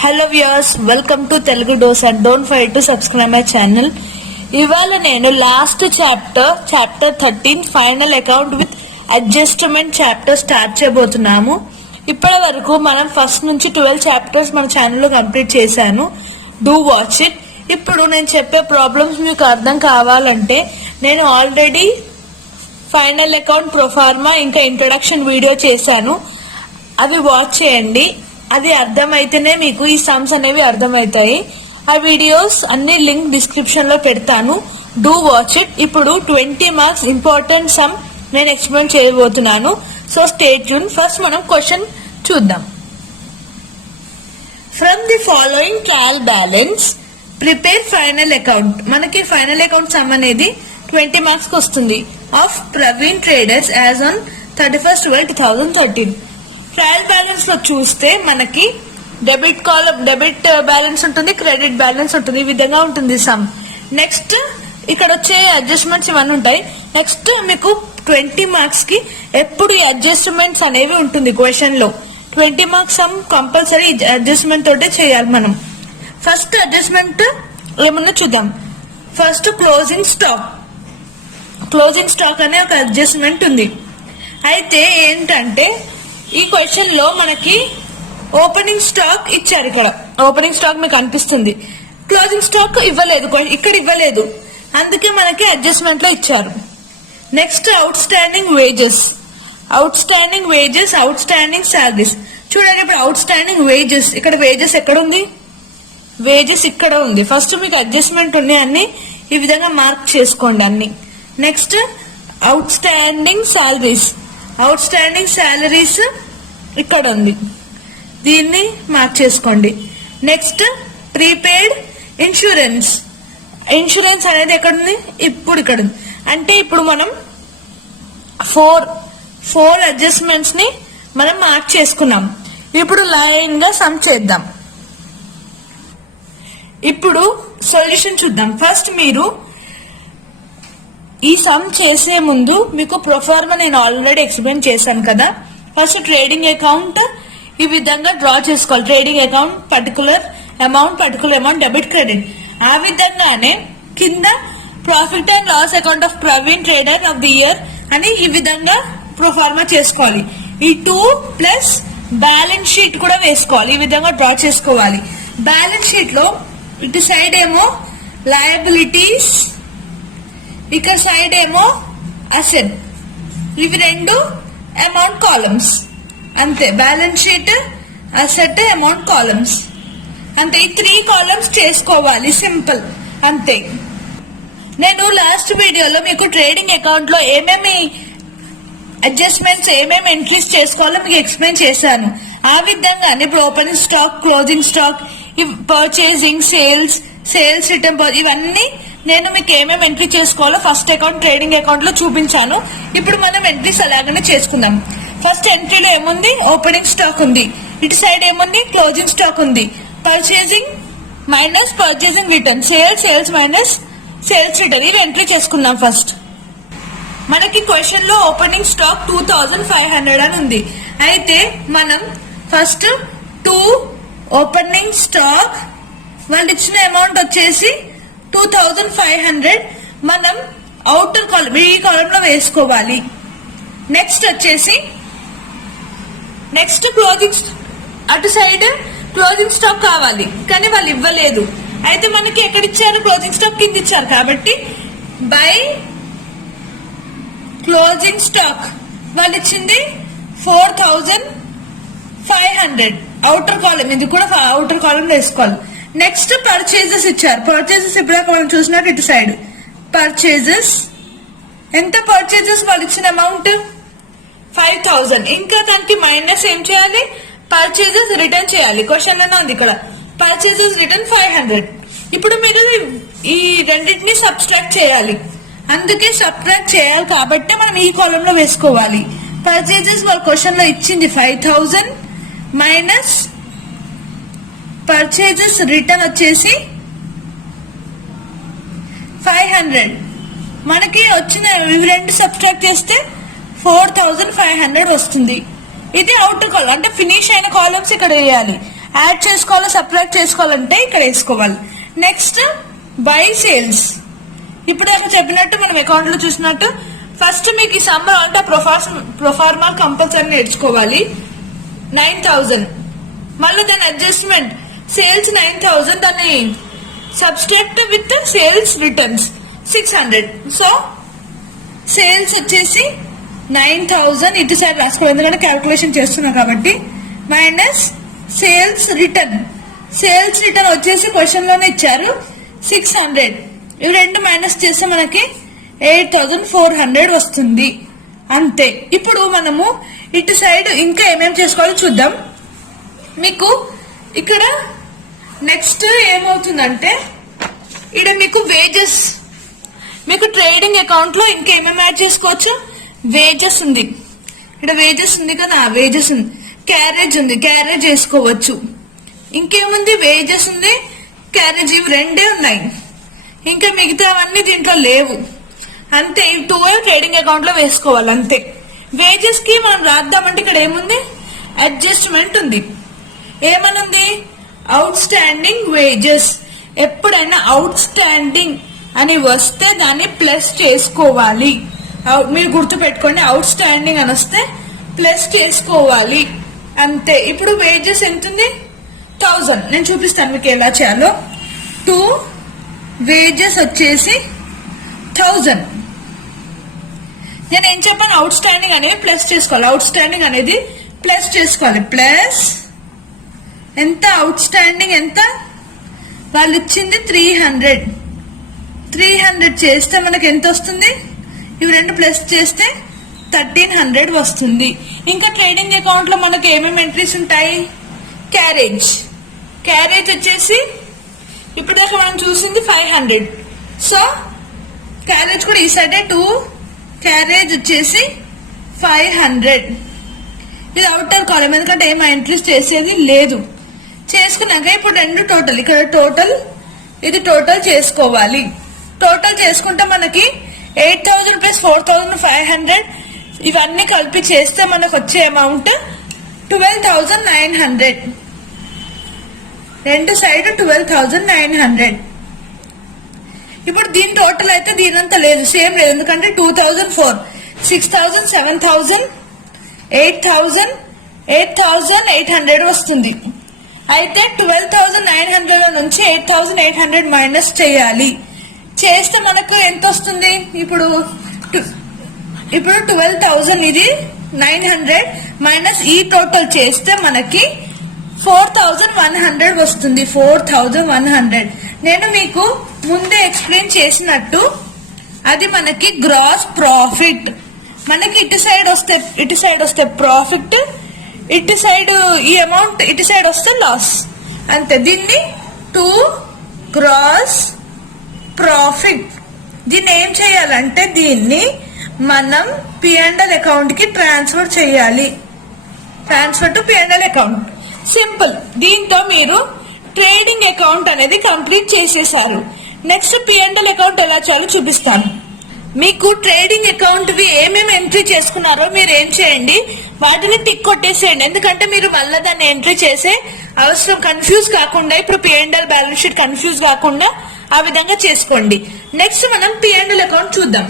Hello viewers, welcome to Telugu dose and don't forget to subscribe my channel. ఇవాళ నేను last chapter 13 final account with adjustment chapter start చేయబోతున్నాము. ఇప్పటి వరకు మనం first నుంచి 12 చాప్టర్స్ మన ఛానల్లో కంప్లీట్ చేశాను. Do watch it. ఇప్పుడు నేను చెప్పే ప్రాబ్లమ్స్ మీకు అర్థం కావాలంటే నేను ఆల్రెడీ ఫైనల్ అకౌంట్ ప్రొఫార్మా ఇంకా ఇంట్రొడక్షన్ వీడియో చేశాను, అవి వాచ్ చేయండి. అది అర్థమైతేనే మీకు ఈ సమ్స్ అనేవి అర్థమవుతాయి. ఆ వీడియోస్ అన్ని లింక్ డిస్క్రిప్షన్ లో పెడతాను. Do watch it. ఇప్పుడు 20 మార్క్స్ ఇంపార్టెంట్ సమ్ నేను ఎక్స్ప్లెయిన్ చేయబోతున్నాను. So stay tune. ఫస్ట్ మనం క్వశ్చన్ చూద్దాం. From the following trial balance prepare final account. మనకి ఫైనల్ అకౌంట్ సమ్ అనేది 20 మార్క్స్ వస్తుంది. Of Praveen traders as on 31st 2013. Trial balance లో చూస్తే మనకి డెబిట్ బ్యాలెన్స్ ఉంటుంది, క్రెడిట్ బ్యాలెన్స్ ఉంటుంది. ఈ విధంగా ఉంటుంది సమ్. నెక్స్ట్ ఇక్కడ వచ్చే అడ్జస్ట్మెంట్స్ ఇవన్నీ ఉంటాయి. నెక్స్ట్ మీకు 20 మార్క్స్ కి ఎప్పుడు ఈ అడ్జస్ట్మెంట్స్ అనేవి ఉంటుంది. క్వశ్చన్ లో 20 మార్క్స్ సమ్ కంపల్సరీ అడ్జస్ట్మెంట్ తోటే చేయాలి మనం. ఫస్ట్ అడ్జస్ట్మెంట్ ఏమన్నా చూద్దాం. ఫస్ట్ క్లోజింగ్ స్టాక్ అనే ఒక అడ్జస్ట్మెంట్ ఉంది. అయితే ఏంటంటే ఈ క్వశ్చన్ లో మనకి ఓపెనింగ్ స్టాక్ ఇచ్చారు. ఇక్కడ ఓపెనింగ్ స్టాక్ మీకు అనిపిస్తుంది, క్లోజింగ్ స్టాక్ ఇవ్వలేదు, ఇక్కడ ఇవ్వలేదు, అందుకే మనకి అడ్జస్ట్మెంట్ లో ఇచ్చారు. Next out standing wages, out standing salaries. చూడండి, ఇప్పుడు అవుట్ స్టాండింగ్ వేజెస్, ఇక్కడ వేజెస్ ఎక్కడ ఉంది? వేజెస్ ఇక్కడ ఉంది. ఫస్ట్ మీకు అడ్జస్ట్మెంట్ ఉన్నాయి అన్ని ఈ విధంగా మార్క్ చేసుకోండి అన్ని. నెక్స్ట్ అవుట్ స్టాండింగ్ సాలరీస్ ఇక్కడ ఉంది, దీన్ని మార్క్ చేసుకోండి. నెక్స్ట్ ప్రీపెయిడ్ ఇన్సూరెన్స్ అనేది ఎక్కడ ఉంది? ఇప్పుడు ఇక్కడ ఉంది. అంటే ఇప్పుడు మనం ఫోర్ అడ్జస్ట్మెంట్స్ ని మనం మార్క్ చేసుకున్నాం. ఇప్పుడు లైన్ గా సమ్ చేద్దాం. ఇప్పుడు సొల్యూషన్ చూద్దాం. ఫస్ట్ మీరు ఈ సమ్ చేసే ముందు మీకు ప్రొఫార్మా నేను ఆల్రెడీ ఎక్స్ప్లెయిన్ చేశాను కదా. ఫస్ట్ ట్రేడింగ్ అకౌంట్ ఈ విధంగా డ్రా చేసుకోవాలి. Trading account particular amount debit credit. ఆ విధంగానే కింద profit and loss account of Praveen trader of the year అని ఈ విధంగా ప్రొఫార్మా చేసుకోవాలి. ఈ 2 ప్లస్ బ్యాలెన్స్ షీట్ కూడా వేసుకోవాలి. ఈ విధంగా డ్రా చేసుకోవాలి. బ్యాలెన్స్ షీట్ లో ఇటు సైడ్ ఏమో లయబిలిటీస్, ఇక సైడ్ ఏమో అసెట్. ఇవి రెండు అమౌంట్ కాలమ్స్ అంతే. Balance sheet, asset, amount columns అంతే. ఈ 3 కాలమ్స్ చేసుకోవాలి, సింపుల్ అంతే. నేను లాస్ట్ వీడియోలో మీకు ట్రేడింగ్ అకౌంట్ లో ఏమేమి అడ్జస్ట్మెంట్స్, ఏమేమి ఎంట్రీస్ చేసుకోవాలో మీకు ఎక్స్ప్లెయిన్ చేశాను. ఆ విధంగానే ఇప్పుడు opening stock, closing stock, purchasing, sales return, ఇవన్నీ నేను మీకు ఏమేమి ఎంట్రీ చేసుకోవాలో ఫస్ట్ అకౌంట్ ట్రేడింగ్ అకౌంట్ లో చూపించాను. ఇప్పుడు మనం ఎంట్రీస్ అలాగనే చేసుకుందాం. ఫస్ట్ ఎంట్రీలో ఏముంది? ఓపెనింగ్ స్టాక్ ఉంది. ఇటు సైడ్ ఏముంది? క్లోజింగ్ స్టాక్ ఉంది. Purchasing minus purchasing return, sales minus sales return, ఇవి ఎంట్రీ చేసుకుందాం. ఫస్ట్ మనకి క్వశ్చన్ లో ఓపెనింగ్ స్టాక్ 2500 అని ఉంది. అయితే మనం ఫస్ట్ 2 ఓపెనింగ్ స్టాక్ వాళ్ళు ఇచ్చిన అమౌంట్ వచ్చేసి 2500 మనం అవుటర్ కాలం, ఈ కాలం లో వేసుకోవాలి. నెక్స్ట్ వచ్చేసి క్లోజింగ్, అటు సైడ్ క్లోజింగ్ స్టాక్ కావాలి కానీ వాళ్ళు ఇవ్వలేదు. అయితే మనకి ఎక్కడ ఇచ్చారు? క్లోజింగ్ స్టాక్ కింద ఇచ్చారు. కాబట్టి బై క్లోజింగ్ స్టాక్ వాళ్ళు ఇచ్చింది 4500 అవుటర్ కాలం, ఇది కూడా అవుటర్ కాలం వేసుకోవాలి. నెక్స్ట్ పర్చేజెస్ ఇచ్చారు. పర్చేజెస్ ఇప్పుడు మనం చూసినట్టు ఇటు సైడ్ పర్చేజెస్ ఎంత? పర్చేజెస్ వాళ్ళు ఇచ్చిన అమౌంట్ 5000. ఇంకా దానికి మైనస్ ఏం చేయాలి? పర్చేజెస్ రిటర్న్ చేయాలి. క్వశ్చన్ లోనే ఉంది ఇక్కడ పర్చేజెస్ రిటర్న్ 500. ఇప్పుడు మీరు ఈ రెండింటిని సబ్స్ట్రాక్ట్ చేయాలి. అందుకే సబ్ట్రాక్ట్ చేయాలి కాబట్టి మనం ఈ కాలంలో వేసుకోవాలి. పర్చేజెస్ వాళ్ళ క్వశ్చన్ లో ఇచ్చింది 5000 మైనస్ పర్చేజెస్ రిటర్న్ వచ్చేసి 500. మనకి వచ్చిన ఇవి రెండు సబ్స్ట్రాక్ట్ చేస్తే 4500 వస్తుంది. ఇది అవుటర్ కాలం, అంటే ఫినిష్ అయిన కాలమ్స్ ఇక్కడ వేయాలి. యాడ్ చేసుకోవాలో సపరేట్ చేసుకోవాలంటే ఇక్కడ వేసుకోవాలి. Next by sales. ఇప్పుడు దాకా చెప్పినట్టు మనం అకౌంట్ లో చూసినట్టు ఫస్ట్ మీకు ఈ సమ్మర్ అంటే ప్రొఫార్మా కంపల్సరీ నేర్చుకోవాలి. 9,000 మళ్ళీ దాని అడ్జస్ట్మెంట్ సేల్స్ 9,000 దాన్ని subtract with sales returns 600. So sales వచ్చేసి 9,000 ఇటు సైడ్ రాసుకోవాలి ఎందుకంటే క్యాల్కులేషన్ చేస్తున్నాం కాబట్టి. మైనస్ సేల్స్ రిటర్న్ వచ్చేసి క్వశ్చన్ లోనే ఇచ్చారు 600. ఇవి రెండు మైనస్ చేస్తే మనకి 8,400 వస్తుంది అంతే. ఇప్పుడు మనము ఇటు సైడ్ ఇంకా ఏమేమి చేసుకోవాలో చూద్దాం. మీకు ఇక్కడ నెక్స్ట్ ఏమవుతుందంటే ఇక్కడ మీకు వేజెస్, మీకు ట్రేడింగ్ అకౌంట్ లో ఇంకేమేమి యాడ్ చేసుకోవచ్చు. వేజెస్ ఉంది, ఇక్కడ వేజెస్ ఉంది కదా, వేజెస్ ఉంది. క్యారేజ్ ఉంది, క్యారేజ్ చేసుకోవచ్చు. ఇంకేముంది, వేజెస్ ఉంది, క్యారేజ్, ఇవి రెండే ఉన్నాయి. ఇంకా మిగతావన్నీ దీంట్లో లేవు అంతే. ఈ 2 ట్రేడింగ్ అకౌంట్ లో వేసుకోవాలి అంతే. వేజెస్ కి మనం రాద్దామంటే ఇక్కడ ఏముంది, అడ్జస్ట్మెంట్ ఉంది. ఏమనుంది, అవుట్ స్టాండింగ్ వేజెస్. ఎప్పుడైనా అవుట్ స్టాండింగ్ అని వస్తే దాన్ని ప్లస్ చేసుకోవాలి. మీరు గుర్తు పెట్టుకోండి, అవుట్ స్టాండింగ్ అని వస్తే ప్లస్ చేసుకోవాలి అంతే. ఇప్పుడు వేజెస్ ఎంత ఉంది, 1000. నేను చూపిస్తాను మీకు ఎలా చేయాలో. 2 వేజెస్ వచ్చేసి 1000. నేను ఏం చెప్పాను, అవుట్ స్టాండింగ్ అనేది ప్లస్ చేసుకోవాలి. అవుట్ స్టాండింగ్ అనేది ప్లస్ చేసుకోవాలి. ప్లస్ ఎంత, అవుట్ స్టాండింగ్ ఎంత, వాళ్ళు ఇచ్చింది 300. 300 చేస్తే మనకి ఎంత వస్తుంది, ఇవి రెండు ప్లస్ చేస్తే 1300 వస్తుంది. ఇంకా ట్రేడింగ్ అకౌంట్ లో మనకి ఏమేమి ఎంట్రీస్ ఉంటాయి, క్యారేజ్ వచ్చేసి ఇప్పుడు దాకా మనం చూసింది 500. సో క్యారేజ్ కూడా ఈ సైడే 2 క్యారేజ్ వచ్చేసి 500. ఇది అవుటర్ కాలం ఎందుకంటే ఏం ఎంట్రీస్ చేసేది లేదు. చేసుకున్నాక ఇప్పుడు రెండు టోటల్, ఇక్కడ టోటల్, ఇది టోటల్ చేసుకోవాలి. టోటల్ చేసుకుంటే మనకి 8,000 ప్లస్ 4,500 ఇవన్నీ కలిపి చేస్తే మనకు వచ్చే అమౌంట్ 12,900. రెండు సైడ్ 12,900. ఇప్పుడు దీని టోటల్ అయితే దీనంతా లేదు, సేమ్ లేదు ఎందుకంటే 2,004, 6,000, 7,000, 8,000, 8,800 వస్తుంది. అయితే 12,900 నుంచి 8,800 మైనస్ చేయాలి. చేస్తే మనకు ఎంత వస్తుంది, ఇప్పుడు 12,000 ఇది 900 మైనస్ ఈ టోటల్ చేస్తే మనకి 4,100 వస్తుంది. 4,100 నేను మీకు ముందే ఎక్స్ప్లెయిన్ చేసినట్టు అది మనకి గ్రాస్ ప్రాఫిట్. మనకి ఇటు సైడ్ వస్తే ప్రాఫిట్, ఇటు సైడ్ ఈ అమౌంట్ ఇటు సైడ్ వస్తే లాస్ అంతే. దీన్ని 2 గ్రాస్ ప్రాఫిట్. దీన్ని ఏం చేయాలంటే దీన్ని మనం P&L అకౌంట్ కి ట్రాన్స్ఫర్ చేయాలి. Transfer to P&L account, simple. దీంతో మీరు ట్రేడింగ్ అకౌంట్ అనేది కంప్లీట్ చేసేసారు. నెక్స్ట్ P&L అకౌంట్ ఎలా చేయాలో చూపిస్తాను. మీకు ట్రేడింగ్ అకౌంట్ వి ఏమేమి ఎంట్రీ చేసుకున్నారో మీరు ఏం చేయండి, వాటిని టిక్ కొట్టేసేయండి. ఎందుకంటే మీరు మళ్ళీ దాన్ని ఎంట్రీ చేసే అవసరం, కన్ఫ్యూజ్ కాకుండా, ఇప్పుడు P&L బ్యాలెన్స్ షీట్ కన్ఫ్యూజ్ కాకుండా ఆ విధంగా చేసుకోండి. నెక్స్ట్ మనం P&L అకౌంట్ చూద్దాం.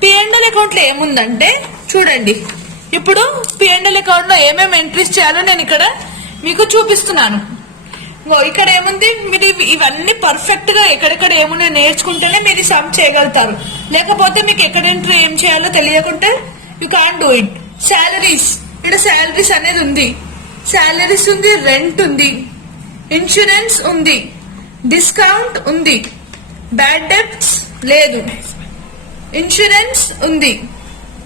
P&L అకౌంట్ లో ఏముందంటే చూడండి, ఇప్పుడు P&L అకౌంట్ లో ఏమేమి ఎంట్రీస్ చేయాలో నేను ఇక్కడ మీకు చూపిస్తున్నాను. ఇక్కడ ఏముంది, మీరు ఇవన్నీ పర్ఫెక్ట్ గా ఎక్కడెక్కడ ఏమున్నా నేర్చుకుంటేనే మీరు సమ్ చేయగలుగుతారు. లేకపోతే మీకు ఎక్కడ ఎంట్రీ ఏం చేయాలో తెలియకుంటే you can't do it. Salaries, ఇక్కడ శాలరీస్ అనేది ఉంది, శాలరీస్ ఉంది, రెంట్ ఉంది, ఇన్సూరెన్స్ ఉంది, డిస్కౌంట్ ఉంది, బ్యాడ్ డెబ్ట్స్ లేదు, ఇన్సూరెన్స్ ఉంది,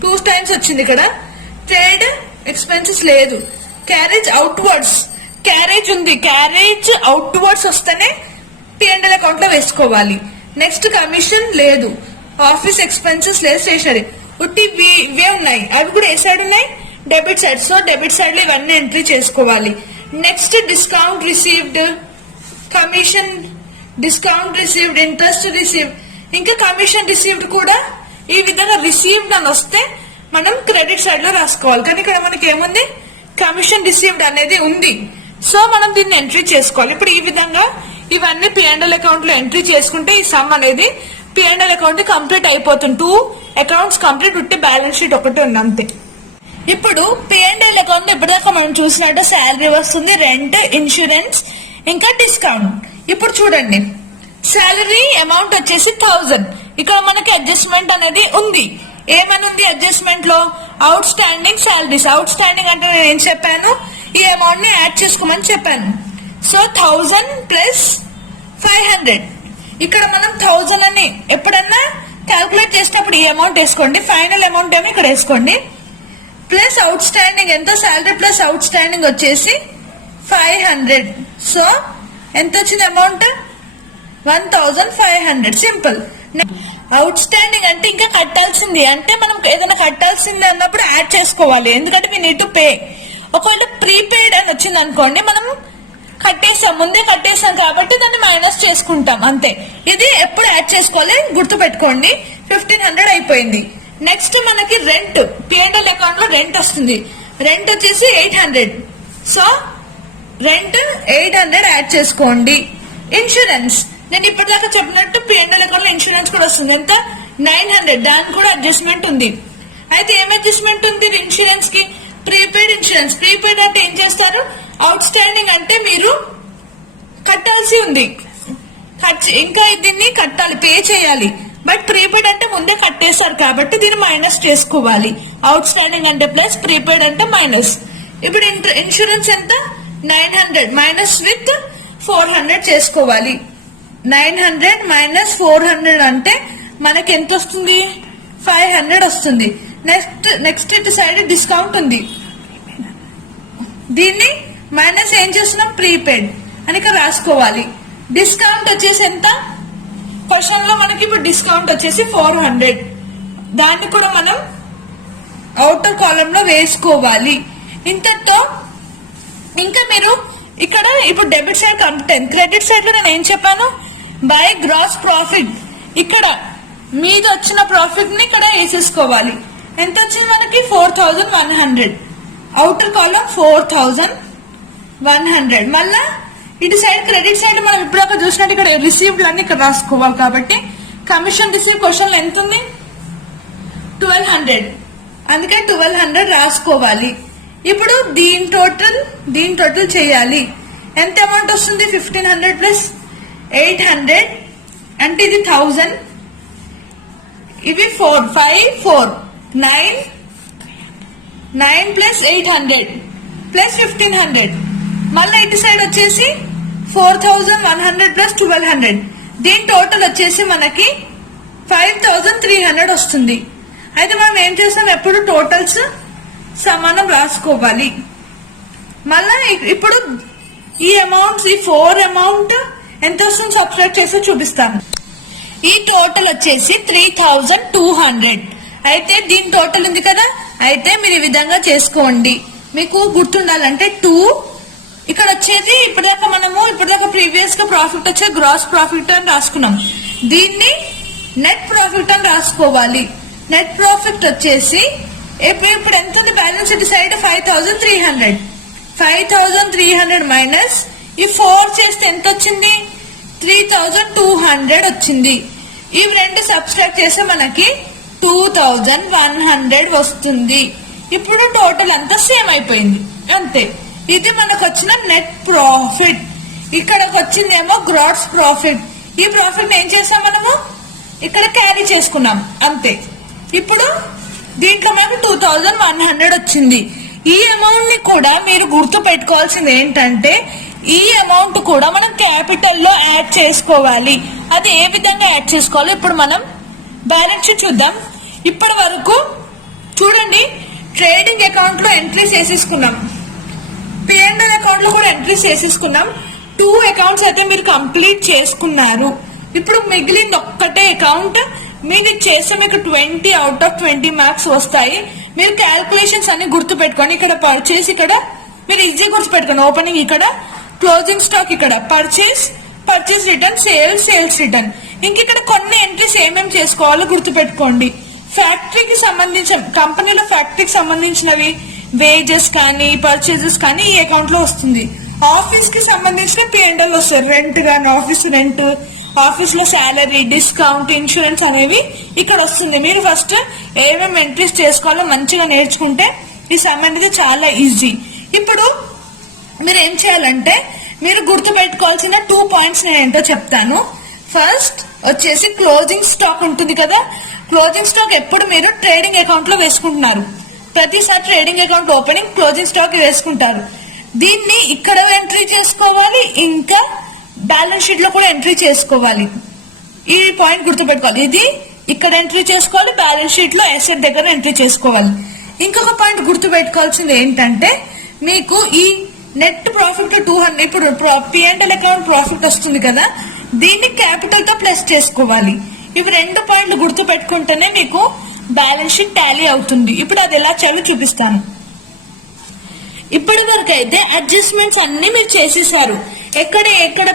2 times వచ్చింది ఇక్కడ, ట్రేడ్ ఎక్స్పెన్సెస్ లేదు, క్యారేజ్ అవుట్వర్డ్స్, క్యారేజ్ ఉంది, క్యారేజ్ అవుట్వర్డ్స్ వస్తేనే P&L అకౌంట్ లో వేసుకోవాలి. నెక్స్ట్ కమిషన్ లేదు, ఆఫీస్ ఎక్స్పెన్సెస్ లేదు, స్టేషనరీ ఉట్టి ఇవే ఉన్నాయి. అవి కూడా ఏ సైడ్ ఉన్నాయి, debit side. So debit side లో ఇవన్నీ ఎంట్రీ చేసుకోవాలి. Next discount received, commission, discount received, interest received, ఇంకా కమిషన్ రిసీవ్డ్ కూడా ఈ విధంగా రిసీవ్డ్ అని వస్తే మనం క్రెడిట్ సైడ్ లో రాసుకోవాలి. కానీ ఇక్కడ మనకి ఏముంది, కమిషన్ రిసీవ్డ్ అనేది ఉంది, సో మనం దీన్ని ఎంట్రీ చేసుకోవాలి. ఇప్పుడు ఈ విధంగా ఇవన్నీ P&L అకౌంట్ లో ఎంట్రీ చేసుకుంటే ఈ సమ్ అనేది P&L అకౌంట్ కంప్లీట్ అయిపోతుంది. 2 అకౌంట్స్ కంప్లీట్ ఉంటే బ్యాలెన్స్ షీట్ ఒకటి ఉంది అంతే. ఇప్పుడు P&L అకౌంట్ ఇప్పటిదాకా మనం చూసినట్టు శాలరీ వస్తుంది, రెంట్, ఇన్సూరెన్స్, ఇంకా డిస్కౌంట్. ఇప్పుడు చూడండి, శాలరీ అమౌంట్ వచ్చేసి 1000. ఇక్కడ మనకి అడ్జస్ట్మెంట్ అనేది ఉంది. ఏమని ఉంది అడ్జస్ట్మెంట్ లో? Out standing salaries. Out standing అంటే నేను ఏం చెప్పాను, ఈ అమౌంట్ ని యాడ్ చేసుకోమని చెప్పాను. So 1000 plus 500. ఇక్కడ మనం 1000 అని ఎప్పుడన్నా క్యాల్కులేట్ చేసినప్పుడు ఈ అమౌంట్ వేసుకోండి, ఫైనల్ అమౌంట్ ఏమో ఇక్కడ వేసుకోండి. ప్లస్ అవుట్ స్టాండింగ్ ఎంత? శాలరీ ప్లస్ అవుట్ స్టాండింగ్ వచ్చేసి 500. సో ఎంత వచ్చింది అమౌంట్? 1500. సింపుల్. అవుట్ స్టాండింగ్ అంటే ఇంకా కట్టాల్సింది, అంటే మనం ఏదైనా కట్టాల్సింది అన్నప్పుడు యాడ్ చేసుకోవాలి, ఎందుకంటే వీ నీడ్ టు పే. ఒకవేళ ప్రీపెయిడ్ అని వచ్చింది అనుకోండి, మనం కట్టేసాం, ముందే కట్టేసాం కాబట్టి దాన్ని మైనస్ చేసుకుంటాం అంతే. ఇది ఎప్పుడు యాడ్ చేసుకోవాలి గుర్తు పెట్టుకోండి. 1500 అయిపోయింది. నెక్స్ట్ మనకి రెంట్. P&L అకౌంట్ లో రెంట్ వస్తుంది. రెంట్ వచ్చేసి 800. సో రెంట్ 800 యాడ్ చేసుకోండి. ఇన్సూరెన్స్ నేను ఇప్పటిదాకా చెప్పినట్టు P&L అకౌంట్ లో ఇన్సూరెన్స్ కూడా వస్తుంది. ఎంత? 900. దానికి కూడా అడ్జస్ట్మెంట్ ఉంది. అయితే ఏం అడ్జస్ట్మెంట్ ఉంది ఇన్సూరెన్స్ కి? Prepaid insurance. ప్రీపెయిడ్ అంటే ఏం చేస్తారు? అవుట్ స్టాండింగ్ అంటే మీరు కట్టాల్సి ఉంది, ఇంకా దీన్ని కట్టాలి, పే చేయాలి. బట్ ప్రీపెయిడ్ అంటే ముందే కట్టేశారు కాబట్టి దీన్ని మైనస్ చేసుకోవాలి. అవుట్ స్టాండింగ్ అంటే ప్లస్, ప్రీపెయిడ్ అంటే మైనస్. ఇప్పుడు ఇన్సూరెన్స్ ఎంత? 900 మైనస్ విత్ 400 చేసుకోవాలి. 900 మైనస్ 400 అంటే మనకి ఎంత వస్తుంది? 500 వస్తుంది. నెక్స్ట్ ఇటు సైడ్ డిస్కౌంట్ ఉంది, దీన్ని మైనస్ ఏం చేస్తున్నాం? ప్రీపెయిడ్ అని ఇక్కడ రాసుకోవాలి. డిస్కౌంట్ వచ్చేసి ఎంత? క్వశ్చన్ లో మనకి ఇప్పుడు డిస్కౌంట్ వచ్చేసి 400. దాన్ని కూడా మనం అవుటర్ కాలం లో వేసుకోవాలి. ఇంతతో ఇంకా మీరు ఇక్కడ ఇప్పుడు debit side complete. Credit side లో నేను ఏం చెప్పాను? By gross profit. ఇక్కడ మీద వచ్చిన ప్రాఫిట్ ని ఇక్కడ వేసేసుకోవాలి. ఎంత వచ్చింది మనకి? 4100. అవుటర్ కాలం 4100. మళ్ళా ఇటు సైడ్ క్రెడిట్ సైడ్ మనం ఇప్పుడు చూసినట్టు ఇక్కడ రిసీవ్డ్ అన్ని ఇక్కడ రాసుకోవాలి కాబట్టి కమిషన్ రిసీవ్ క్వశ్చన్ ఎంత ఉంది? 1200. అందుకే 1200 రాసుకోవాలి. ఇప్పుడు దీని టోటల్ చేయాలి. ఎంత అమౌంట్ వస్తుంది? 1500 ప్లస్ 800 అంటే ఇది 1000. ఇవి 4 5 4 9 ప్లస్ 800 ప్లస్ 1500. మళ్ళీ ఇటు సైడ్ వచ్చేసి 4100 ప్లస్ 1200. దీని టోటల్ వచ్చేసి మనకి 5300 వస్తుంది. అయితే మనం ఏం చేస్తాం? ఎప్పుడు టోటల్స్ సమానం రాసుకోవాలి. మళ్ళా ఇప్పుడు ఈ అమౌంట్స్, ఈ 4 అమౌంట్ ఎంత వస్తుంది సబ్స్ట్రాక్ట్ చేసి చూపిస్తాను. ఈ టోటల్ వచ్చేసి 3200. అయితే దీని టోటల్ ఉంది కదా, అయితే మీరు ఈ విధంగా చేసుకోండి. మీకు గుర్తుండాలంటే 2 ఇక్కడ వచ్చేది ఇప్పటిదాకా ప్రీవియస్ గా ప్రాఫిట్ వచ్చే గ్రాస్ ప్రాఫిట్ అని రాసుకున్నాం. దీన్ని నెట్ ప్రాఫిట్ అని రాసుకోవాలి. నెట్ ప్రాఫిట్ వచ్చేసి ఇప్పుడు ఎంత ఉంది బ్యాలెన్స్ ఇటు సైడ్? 5300. 5300 మైనస్ ఈ 4 చేస్తే ఎంత వచ్చింది? 3200 వచ్చింది. ఇవి రెండు సబ్స్ట్రాక్ట్ చేస్తే మనకి 2100 వస్తుంది. ఇప్పుడు టోటల్ అంతా సేమ్ అయిపోయింది అంతే. ఇది మనకు వచ్చిన నెట్ ప్రాఫిట్. ఇక్కడకి వచ్చిందేమో గ్రాస్ ప్రాఫిట్. ఈ ప్రాఫిట్ ఏం చేసాం మనము? ఇక్కడ క్యారీ చేసుకున్నాం అంతే. ఇప్పుడు దీంట్లో మనకు 2100 వచ్చింది. ఈ అమౌంట్ ని కూడా మీరు గుర్తు పెట్టుకోవాల్సింది ఏంటంటే, ఈ అమౌంట్ కూడా మనం క్యాపిటల్ లో యాడ్ చేసుకోవాలి. అది ఏ విధంగా యాడ్ చేసుకోవాలో ఇప్పుడు మనం బ్యాలెన్స్ షీట్ చూద్దాం. ఇప్పటి వరకు చూడండి, ట్రేడింగ్ అకౌంట్ లో ఎంట్రీస్ వేసేసుకున్నాం, P&L అకౌంట్ లో కూడా ఎంట్రీస్ వేసేసుకున్నాం. 2 అకౌంట్స్ అయితే మీరు కంప్లీట్ చేసుకున్నారు. ఇప్పుడు మిగిలింది ఒక్కటే అకౌంట్. మీరు చేస్తే మీకు 20 out of 20 మార్క్స్ వస్తాయి. మీరు క్యాల్కులేషన్స్ అన్ని గుర్తు పెట్టుకోండి. ఇక్కడ పర్చేస్, ఇక్కడ మీరు ఈజీ గుర్తు పెట్టుకోండి. ఓపెనింగ్ ఇక్కడ, క్లోజింగ్ స్టాక్ ఇక్కడ, పర్చేస్ రిటర్న్, సేల్స్ రిటర్న్. ఇంక ఇక్కడ కొన్ని ఎంట్రీస్ ఏమేమి చేసుకోవాలో గుర్తు పెట్టుకోండి. ఫ్యాక్టరీకి సంబంధించిన, కంపెనీలో ఫ్యాక్టరీకి సంబంధించినవి వేజెస్ కానీ పర్చేజెస్ కానీ ఈ అకౌంట్ లో వస్తుంది. ఆఫీస్ కి సంబంధించిన P&L వస్తాయి. రెంట్ గాని, ఆఫీస్ రెంట్, ఆఫీస్ లో శాలరీ, డిస్కౌంట్, ఇన్సూరెన్స్ అనేవి ఇక్కడ వస్తుంది. మీరు ఫస్ట్ ఏమేమి ఎంట్రీస్ చేసుకోవాలో మంచిగా నేర్చుకుంటే ఈ సమ్ అనేది చాలా ఈజీ. ఇప్పుడు మీరు ఏం చేయాలంటే మీరు గుర్తు పెట్టుకోవాల్సిన 2 పాయింట్స్ నేను ఏంటో చెప్తాను. ఫస్ట్ వచ్చేసి క్లోజింగ్ స్టాక్ ఉంటుంది కదా, క్లోజింగ్ స్టాక్ ఎప్పుడు మీరు ట్రేడింగ్ అకౌంట్ లో వేసుకుంటున్నారు. ప్రతిసారి trading account opening closing stock వేసుకుంటారు. దీన్ని ఇక్కడ ఎంట్రీ చేసుకోవాలి, ఇంకా బ్యాలెన్స్ షీట్ లో కూడా ఎంట్రీ చేసుకోవాలి. ఈ పాయింట్ గుర్తుపెట్టుకోవాలి. ఇది ఇక్కడ ఎంట్రీ చేసుకోవాలి, బ్యాలెన్స్ షీట్ లో అసెట్ దగ్గర ఎంట్రీ చేసుకోవాలి. ఇంకొక పాయింట్ గుర్తుపెట్టుకోవాల్సింది ఏంటంటే మీకు ఈ నెట్ ప్రాఫిట్ 200 ఇప్పుడు P&L అకౌంట్ ప్రాఫిట్ వస్తుంది కదా, దీన్ని క్యాపిటల్ తో ప్లస్ చేసుకోవాలి. ఇవి 2 పాయింట్లు గుర్తు పెట్టుకుంటేనే మీకు బ్యాలెన్స్ షీట్ టాలీ అవుతుంది. ఇప్పుడు అది ఎలా చేయాలో చూపిస్తాను. ఇప్పటి వరకు అయితే అడ్జస్ట్మెంట్స్ అన్ని మీరు చేసేసారు. ఎక్కడ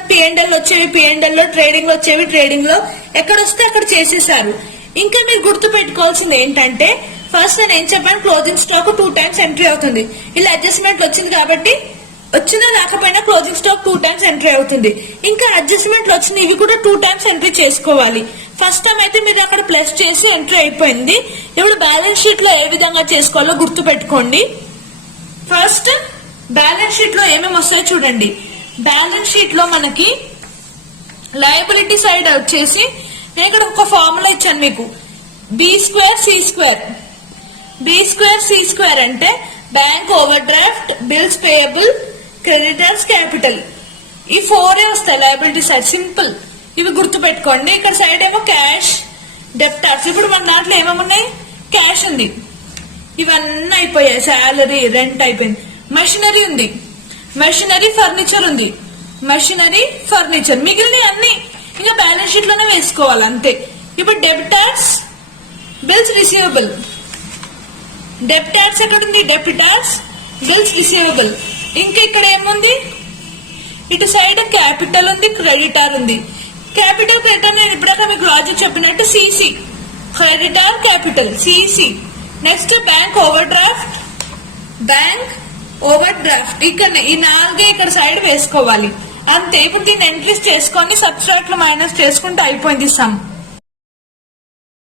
P&L వచ్చేవి P&L లో, ట్రేడింగ్ వచ్చేవి ట్రేడింగ్ లో, ఎక్కడ వస్తే అక్కడ చేసేసారు. ఇంకా మీరు గుర్తు పెట్టుకోవాల్సింది ఏంటంటే ఫస్ట్ నేను ఏం చెప్పాను, క్లోజింగ్ స్టాక్ 2 టైమ్స్ ఎంట్రీ అవుతుంది. ఇలా అడ్జస్ట్మెంట్ వచ్చింది కాబట్టి వచ్చినా రాకపోయినా క్లోజింగ్ స్టాక్ 2 టైమ్స్ ఎంట్రీ అవుతుంది. ఇంకా అడ్జస్ట్మెంట్లు వచ్చిన ఇవి కూడా 2 టైమ్స్ ఎంట్రీ చేసుకోవాలి. ఫస్ట్ టైం అయితే మీరు అక్కడ ప్లస్ చేసి ఎంట్రీ అయిపోయింది. ఇప్పుడు బ్యాలెన్స్ షీట్ లో ఏ విధంగా చేసుకోవాలో గుర్తు పెట్టుకోండి. ఫస్ట్ బ్యాలెన్స్ షీట్ లో ఏమేమి వస్తాయో చూడండి. బ్యాలెన్స్ షీట్ లో మనకి లయబిలిటీ సైడ్ వచ్చేసి నేను ఇక్కడ ఒక ఫార్ములా ఇచ్చాను మీకు, B²C². B²C² అంటే bank over draft, bills payable, creditors, capital. ఈ 4 వస్తాయి లయబిలిటీ సైడ్. సింపుల్, ఇవి గుర్తు పెట్టుకోండి. ఇక్కడ సైడ్ ఏమో క్యాష్, డెప్టార్స్. ఇప్పుడు మన దాంట్లో ఏమేమి ఉన్నాయి, క్యాష్ ఉంది, ఇవన్నీ అయిపోయాయి. శాలరీ, రెంట్ అయిపోయింది. మెషినరీ ఉంది, మెషినరీ, ఫర్నిచర్ ఉంది, మెషినరీ, ఫర్నిచర్. మిగిలిన అన్ని ఇంకా బ్యాలెన్స్ షీట్ లోనే వేసుకోవాలి అంతే. ఇప్పుడు డెబిటార్స్, బిల్స్ రిసీవబుల్. డెబిటార్స్ ఎక్కడ ఉంది, డెబిటార్స్, బిల్స్ రిసీవబుల్. ఇంకా ఇక్కడ ఏముంది, ఇటు సైడ్ క్యాపిటల్ ఉంది, క్రెడిటార్ ఉంది. క్యాపిటల్ క్రెడిటార్ నేను ఇప్పుడాక మీకు లాజిక్ చెప్పినట్టు CC, creditor, capital, CC. Next bank over draft, bank over draft. ఇక్కడ ఈ 4 ఇక్కడ సైడ్ వేసుకోవాలి అంతే. ఇప్పుడు దీన్ని ఎంట్రీస్ చేసుకొని సబ్స్ట్రాక్ట్ లో మైనస్ చేసుకుంటే అయిపోయింది సమ్.